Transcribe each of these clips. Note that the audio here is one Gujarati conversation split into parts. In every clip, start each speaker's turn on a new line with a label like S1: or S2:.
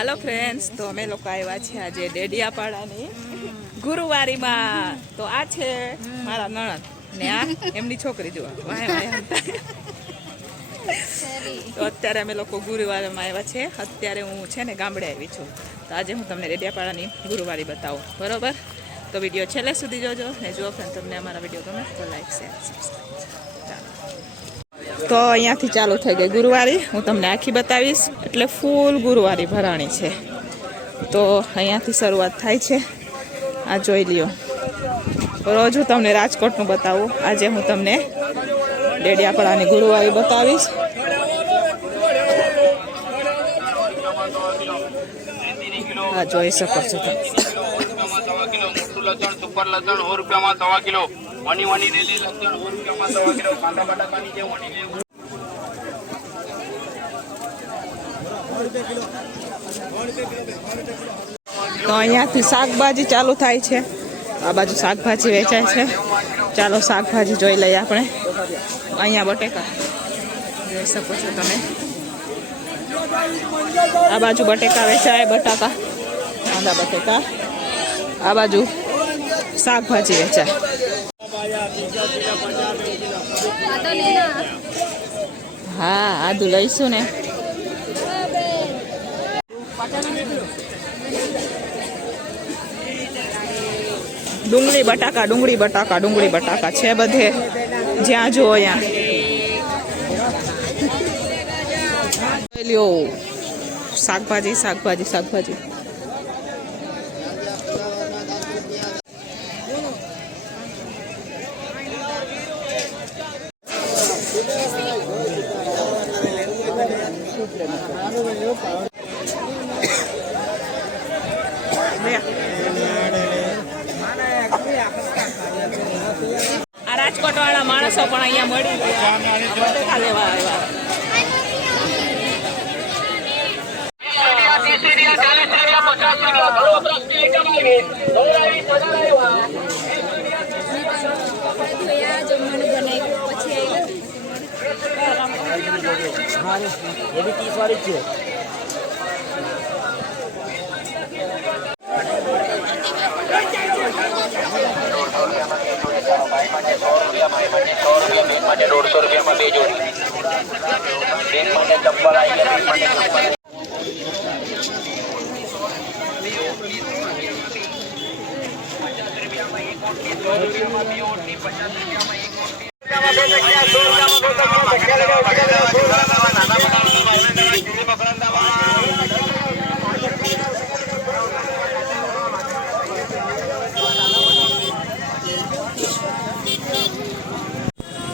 S1: હાલો ફ્રેન્ડ્સ તો અમે લોકો આવ્યા છે આજે ડેડિયાપાડાની ગુરુવારીમાં. તો આ છે મારા નણંદ. ને આ એમની છોકરી જોવા. તો અત્યારે અમે લોકો ગુરુવારમાં આવ્યા છે. અત્યારે હું છે ને ગામડે આવી છું. તો આજે હું તમને ડેડિયાપાડાની ગુરુવારી બતાવું. બરોબર? તો વીડિયો છેલ્લે સુધી જોજો. ને જો ફ્રેન્ડ તમને અમારા વીડિયો ગમે તો લાઈક શેર સબસ્ક્રાઈબ તો અહીંયાથી ચાલુ થઈ ગઈ ગુરુવારી. હું તમને આખી બતાવીશ. એટલે ફૂલ ગુરુવારી ભરાણી છે. તો અહીંયાથી શરૂઆત થાય છે. આ જોઈ લ્યો. રોજ હું તમને રાજકોટનું બતાવું. આજે હું તમને ડેડિયાપાડાની ગુરુવારી બતાવીશ. આ જોઈ શકો છો તમે.
S2: રૂપિયામાં સવા કિલો. વની વની રેલી લસણ ઓર રૂપિયામાં સવા કિલો કાંદા પાણી જે વની લે
S1: તો અહીંયાથી શાકભાજી ચાલુ થાય છે. આ બાજુ શાકભાજી વેચાય છે. ચાલો શાકભાજી જોઈ લઈએ આપણે. અહીંયા બટેકા. જોઈ શકો છો તમે. આ બાજુ બટેકા વેચાય, બટાકા કાંદા બટેકા. આ બાજુ શાકભાજી વેચાય. હા આદુ લઈશું ને. ડુંગળી બટાકા ડુંગળી બટાકા ડુંગળી બટાકા છે બધે. જ્યાં જુઓ ત્યાં. જોઈ લ્યો. શાકભાજી શાકભાજી શાકભાજી. આ રાજકોટ વાળા માણસો પણ અહીંયા મળી ગયા. લેવા આવ્યા.
S2: દોઢસો રૂપિયામાં બે જોડી. બેન માટે ચપ્પલ આવી ગયા માટે ચપ્પલ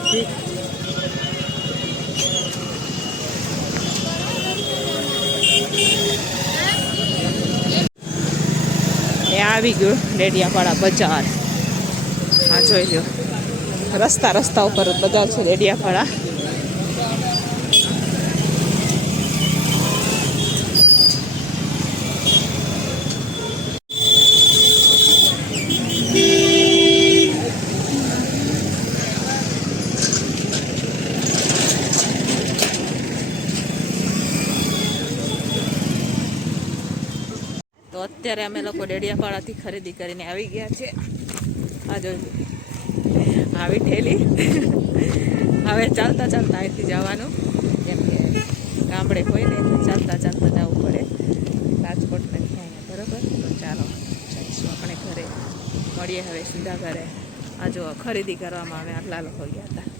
S1: એ આવી ગયું રેડિયાપાડા બજાર. હા જોઈ લો રસ્તા રસ્તા ઉપર બજાર છે રેડિયાપાડા તો અત્યારે અમે લોકો ડેડિયાપાડાથી ખરીદી કરીને આવી ગયા છે. આ જોઈ આવી ઠેલી હવે ચાલતા ચાલતા અહીંથી જવાનું. કેમ કે ગામડે હોય ને ચાલતા ચાલતા જવું પડે. રાજકોટ નથી અહીંયા, બરાબર? તો ચાલો, જઈશું આપણે ઘરે. મળીએ હવે સીધા ઘરે. આ જો ખરીદી કરવામાં અમે આટલા લોકો ગયા હતા.